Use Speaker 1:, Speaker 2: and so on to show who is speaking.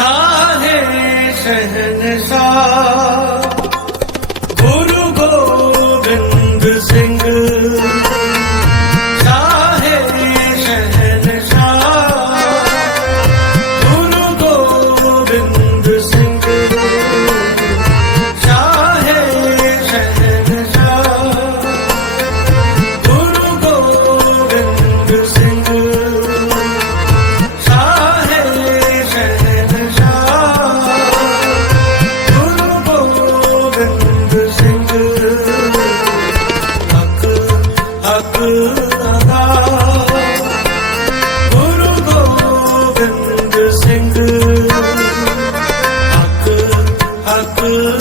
Speaker 1: साहे शहनशाह good.